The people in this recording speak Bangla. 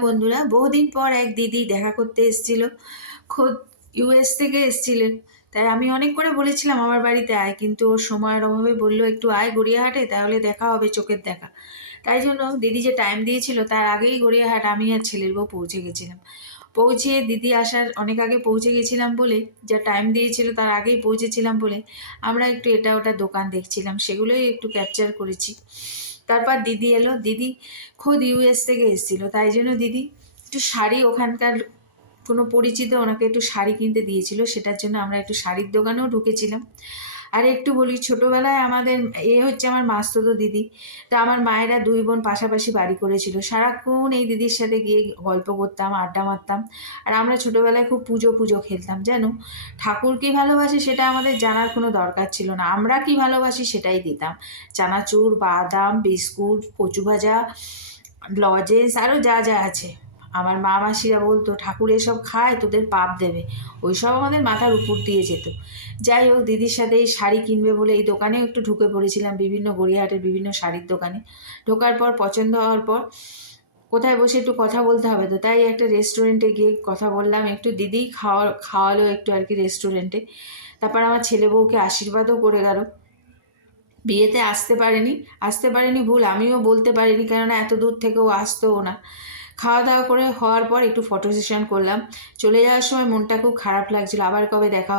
বন্ধুরা, বহুদিন পর এক দিদি দেখা করতে এসেছিল। খোদ ইউএস থেকে এসেছিলেন। তাই আমি অনেক করে বলেছিলাম আমার বাড়িতে আয়, কিন্তু ওর সময়ের অভাবে বললো একটু আয় গড়িয়াহাটে, তাহলে দেখা হবে, চোখের দেখা। তাই জন্য দিদি যে টাইম দিয়েছিল তার আগেই গড়িয়াহাট আমি আর ছেলের বউ পৌঁছে গেছিলাম। পৌঁছে দিদি আসার অনেক আগে পৌঁছে গেছিলাম বলে, যা টাইম দিয়েছিল তার আগেই পৌঁছেছিলাম বলে আমরা একটু এটা ওটা দোকান দেখছিলাম, সেগুলোই একটু ক্যাপচার করেছি। তারপর দিদি এলো। দিদি খোদ ইউএস থেকে এসেছিলো, তাই জন্য দিদি একটু শাড়ি, ওখানকার কোনো পরিচিত ওনাকে একটু শাড়ি কিনতে দিয়েছিল, সেটার জন্য আমরা একটু শাড়ির দোকানেও ঢুকেছিলাম। আর একটু বলি, ছোটোবেলায় আমাদের হচ্ছে আমার মাস্তুতো দিদি। তা আমার মায়েরা দুই বোন পাশাপাশি বাড়ি করেছিল, সারাক্ষণ এই দিদির সাথে গিয়ে গল্প করতাম, আড্ডা মারতাম। আর আমরা ছোটোবেলায় খুব পুজো পুজো খেলতাম, জানো। ঠাকুর কি ভালোবাসে সেটা আমাদের জানার কোনো দরকার ছিল না, আমরা কি ভালোবাসি সেটাই দিতাম। চানাচুর, বাদাম, বিস্কুট, কচু ভাজা, লজেন্স, আরও যা যা আছে। আমার মা মাসিরা বলতো, ঠাকুর এসব খায়, তোদের পাপ দেবে। ওইসব আমাদের মাথার উপর দিয়ে যেত। যাই হোক, দিদির সাথে এই শাড়ি কিনবে বলে এই দোকানেও একটু ঢুকে পড়েছিলাম, বিভিন্ন গড়িয়াহাটের বিভিন্ন শাড়ির দোকানে। ঢোকার পর পছন্দ হওয়ার পর কোথায় বসে একটু কথা বলতে হবে, তো তাই একটা রেস্টুরেন্টে গিয়ে কথা বললাম একটু। দিদি খাওয়ালো একটু আর কি রেস্টুরেন্টে। তারপর আমার ছেলে বউকে আশীর্বাদও করে গেল। বিয়েতে আসতে পারেনি ভুল, আমিও বলতে পারিনি, কেননা এত দূর থেকেও আসতোও না। খাওয়া দাওয়া করে হওয়ার পর একটু ফটো সেশন করলাম। চলে যাওয়ার সময় মনটা খুব খারাপ লাগছিল, আবার কবে দেখা